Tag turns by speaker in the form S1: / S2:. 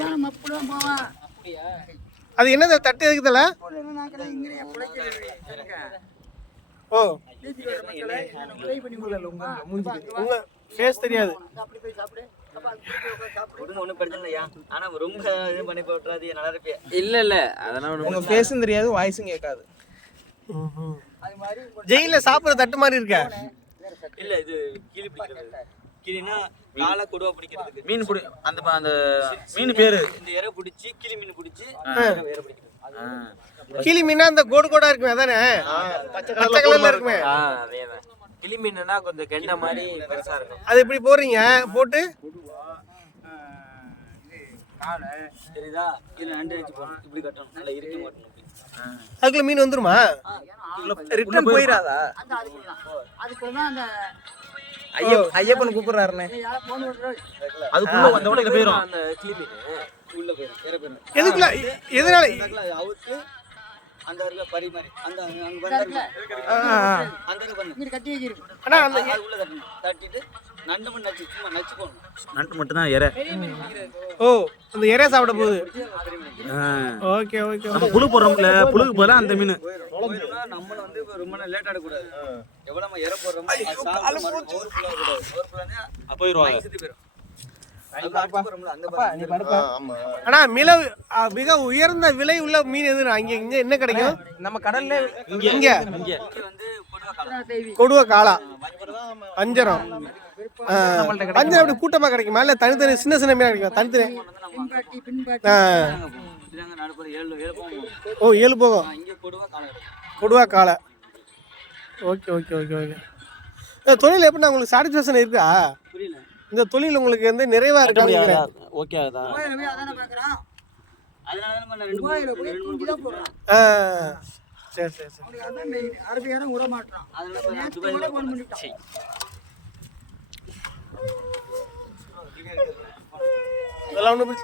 S1: மத்தியானம் அப்படிதான் போவான்
S2: அது என்னது தட்டு
S1: பிழைக்கிறது
S2: ஓ.
S1: உங்க மூஞ்சி
S2: உங்க ஃபேஸ் தெரியாது.
S3: இல்ல இல்ல அதெல்லாம்
S4: உங்க ஃபேஸும் தெரியாது வாய்ஸும் கேட்காது.
S1: அது மாதிரி
S2: ஜெயில சாப்பிடுற தட்டு மாதிரி இருக்க.
S5: இல்ல இது பிடிக்கிறது. கிளினா காலை கொடுவா பிடிக்கிறதுக்கு.
S3: மீன் பிடி அந்த அந்த மீன் பேரு.
S5: இந்த இறை பிடிச்சி கிளி மீன் பிடிச்சி இறை பிடிக்கிறது.
S2: கிளி மீனா அந்த கோடு கோடா இருக்குமே அதானே? பச்சை கலர்ல இருக்குமே.
S3: ஆ அதேதான் கிளி மீனுனா கொஞ்சம் கெண்ட மாதிரி பெருசா இருக்கும்.
S2: அது எப்படி போடுறீங்க? போட்டு?
S5: தெரியுதா? இதுல நண்டு வச்சு போடணும். இப்படி கட்டணும். நல்லா இருக்க மாட்டணும்
S2: அதுக்குள்ள மீன் வந்துருமா?
S4: ரிட்டர்ன் போயிடாதா?
S1: அந்த அதுக்கு தான். அதுக்கு தான் அந்த
S4: ஐயப்பன் கூப்பிடுறாருண்ணே.
S1: யாரை போன் பண்ணுறோம்
S3: அதுக்குள்ள அந்த உடனே போயிரும்
S5: உள்ள போயிடும் இறை போயிடும்
S2: எதுக்குள்ள எதனால?
S5: அவுத்து அந்த பரிமாறி அந்த அங்க பாருங்க அந்த
S1: இங்கே கட்டி
S2: ஆனா அந்த
S5: அது உள்ள தட்டிட்டு நண்டு
S3: மட்டும் தான் இறை
S2: ஓ அந்த இறைய சாப்பிட போகுது. ஓகே ஓகே
S3: நம்ம புழு போடுறோம்ல புழுக்கு போல அந்த மீன்.
S5: நம்மள வந்து ரொம்ப லேட் ஆடக்கூடாது. எவ்வளவு நம்ம இற போடுறோமோ.
S2: ஆனா அ, மிக உயர்ந்த விலை உள்ள மீன் எது அங்க இங்க என்ன கிடைக்கும்?
S4: நம்ம கடல்ல
S2: இங்க.
S5: இங்க.
S2: கொடுவ காளா வஞ்சரம். வஞ்சரம் அப்படி கூட்டமா கிடைக்குமா? இல்ல தனித்தனி சின்ன சின்ன மீன் கிடைக்கும்? தனித்தனி. ஓ ஏழு போகும். கொடுவா காளை. Okay okay okay okay. இந்த தொழில் எப்படின்னா உங்களுக்கு சாட்டிஸ்ஃபேக்ஷன் இருக்கா? இந்த தொழில் உங்களுக்கு வந்து நிறைவா இருக்கா.
S3: ஓகே அதான்
S2: சரி சரி சரி.
S1: அரபிக்காரன் விட மாட்டான்.
S2: ఎలా ఉండవు